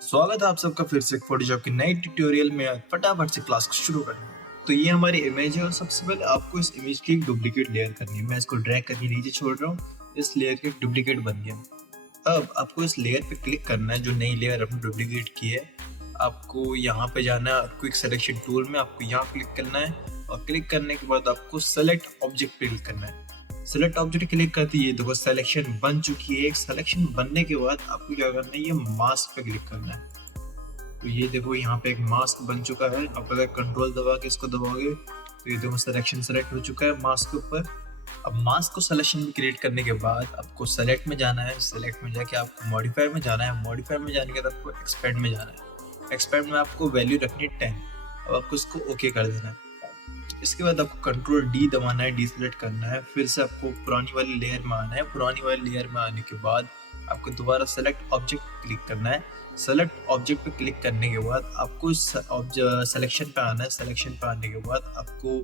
स्वागत है आप सबका फिर से फोटोशॉप की नई ट्यूटोरियल में। फटाफट से क्लास को शुरू करना है। तो ये हमारी इमेज है और सबसे पहले आपको इस इमेज की एक डुप्लीकेट लेयर करनी है। मैं इसको ड्रैग करके नीचे छोड़ रहा हूँ। इस लेयर की डुप्लीकेट बन गया। अब आपको इस लेयर पे क्लिक करना है, जो नई लेयर आपने डुप्लीकेट की है। आपको यहाँ पे जाना है, क्विक सिलेक्शन टूल में आपको यहाँ क्लिक करना है और क्लिक करने के बाद आपको सेलेक्ट ऑब्जेक्ट पे क्लिक करना है। सेलेक्ट ऑब्जेक्ट क्लिक करते ही देखो सिलेक्शन बन चुकी है। एक सिलेक्शन बनने के बाद आपको क्या करना है, ये मास्क पे क्लिक करना है। तो ये देखो यहाँ पे एक मास्क बन चुका है। आप अगर कंट्रोल दबा के इसको दबाओगे तो ये देखो सिलेक्शन सेलेक्ट हो चुका है मास्क के ऊपर। अब मास्क को सिलेक्शन में क्रिएट करने के बाद आपको सेलेक्ट में जाना है। सेलेक्ट में जाके आपको मॉडिफायर में जाना है। मॉडिफायर में जाने के बाद आपको एक्सपेंड में जाना है। एक्सपेंड में आपको वैल्यू रखनी है 10। अब आपको इसको ओके कर देना है। इसके बाद आपको कंट्रोल डी दबाना है, डीसेलेक्ट करना है। फिर से आपको पुरानी वाली लेयर में आना है। पुरानी वाली लेयर में आने के बाद आपको दोबारा सेलेक्ट ऑब्जेक्ट क्लिक करना है। सेलेक्ट ऑब्जेक्ट पे क्लिक करने के बाद आपको सिलेक्शन पे आना है। सिलेक्शन पे आने के बाद आपको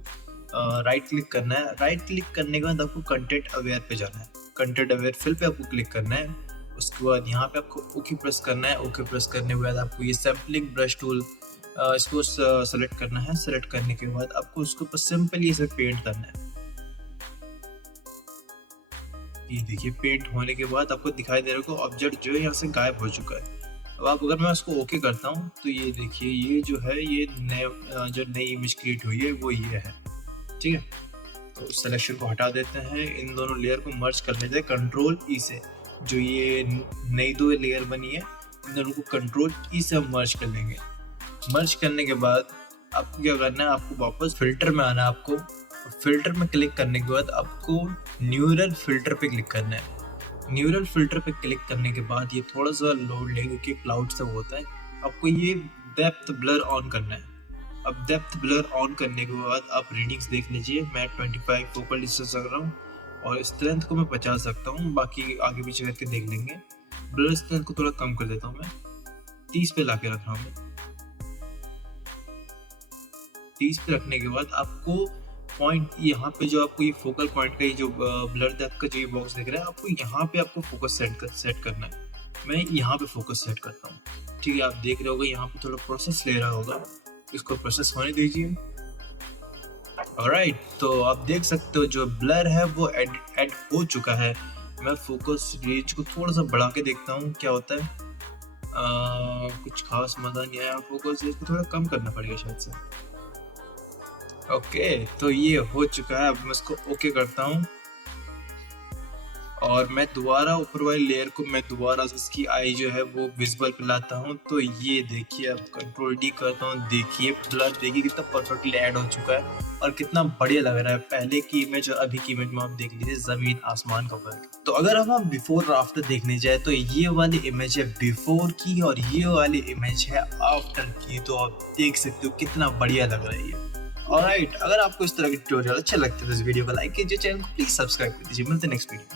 राइट क्लिक करना है। राइट क्लिक करने के बाद आपको कंटेंट अवेयर पे जाना है। कंटेंट अवेयर फिल पे आपको क्लिक करना है। उसके बाद यहाँ पे आपको ओके प्रेस करना है। ओके प्रेस करने के बाद आपको ये सैम्पलिंग ब्रश टूल इसको सेलेक्ट करना है। सेलेक्ट करने के बाद आपको उसके ऊपर सिंपली इसे पेंट करना है। ये देखिए पेंट होने के बाद आपको दिखाई दे रहा है ऑब्जेक्ट जो है यहाँ से गायब हो चुका है। अब आप अगर मैं उसको ओके करता हूँ तो ये देखिए ये जो है ये जो नई इमेज क्रिएट हुई है वो ये है। ठीक है, तो सिलेक्शन को हटा देते हैं। इन दोनों लेयर को मर्ज कर लेते हैं कंट्रोल ई से। जो ये नई दो लेयर बनी है इन दोनों को कंट्रोल ई से हम मर्ज कर लेंगे। मर्ज करने के बाद आपको क्या करना है, आपको वापस फिल्टर में आना है। आपको फिल्टर में क्लिक करने के बाद आपको न्यूरल फिल्टर पे क्लिक करना है। न्यूरल फिल्टर पे क्लिक करने के बाद ये थोड़ा सा लोड लेगा क्योंकि क्लाउड से होता है। आपको ये डेप्थ ब्लर ऑन करना है। अब डेप्थ ब्लर ऑन करने के बाद आप रीडिंग्स देख लीजिए। मैं 25 फोकल डिस्टेंस रख रहा हूँ और स्ट्रेंथ को मैं 50 रखता हूँ। बाकी आगे पीछे करके देख लेंगे। ब्लर स्ट्रेंथ को थोड़ा कम कर देता हूँ, मैं 30 पे ला के रख रहा हूँ। 30 पे रखने के बाद आपको पॉइंट यहाँ पे जो आपको ये फोकल पॉइंट का ये जो ब्लर डेप्थ का जो ये बॉक्स दिख रहा है, आपको यहाँ पे आपको फोकस सेट करना है। मैं यहाँ पे फोकस सेट करता हूँ। ठीक है, आप देख रहे होगे यहाँ पे थोड़ा प्रोसेस ले रहा होगा, इसको प्रोसेस होने दीजिए। ऑलराइट, तो आप देख सकते हो जो ब्लर है वो ऐड हो चुका है। मैं फोकस रेंज को थोड़ा सा बढ़ा के देखता हूँ क्या होता है। कुछ खास मजा नहीं आया। फोकस रेंज को थोड़ा कम करना पड़ेगा शायद से। ओके, तो ये हो चुका है। अब मैं इसको ओके करता हूँ और मैं दोबारा ऊपर वाली लेयर को मैं दोबारा इसकी आई जो है वो विजिबल पे लाता हूँ। तो ये देखिए, अब कंट्रोल डी करता हूँ। देखिए ब्लर देखिए कितना परफेक्टली ऐड हो चुका है और कितना बढ़िया लग रहा है। पहले की इमेज और अभी की इमेज में आप देख लीजिए, जमीन आसमान का फर्क। तो अगर हम बिफोर और आफ्टर देखने जाए तो ये वाली इमेज है बिफोर की और ये वाली इमेज है आफ्टर की। तो आप देख सकते हो कितना बढ़िया लग रहा है ये। ऑलराइट, अगर आपको इस तरह के ट्यूटोरियल अच्छे लगते हैं तो इस वीडियो को लाइक कीजिए, चैनल को प्लीज सब्सक्राइब कर दीजिए। मिलते हैं नेक्स्ट वीडियो।